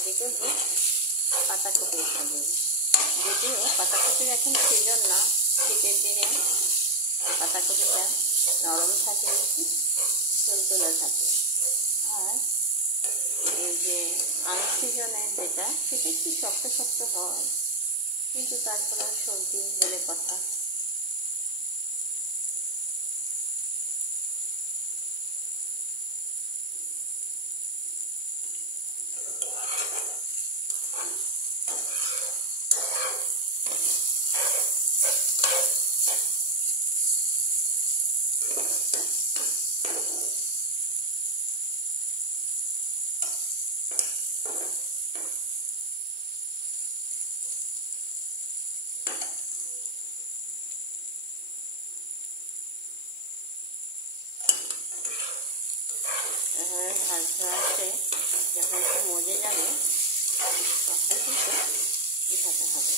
ওদিকে পাতাকপি ভাজি। যদিও পাতাকপির এখন সিজন না, শীতের দিনে পাতাকপিটা নরম থাকে, বেশি তুলতুলে থাকে। আর এই যে আনসিজনে যেটা, সেটা একটু শক্ত শক্ত হয়, কিন্তু তারপরে সবজি বলে কথা। ভাজতে ভাজতে যখন একটু মজে যাবে তখন কিন্তু উঠাতে হবে।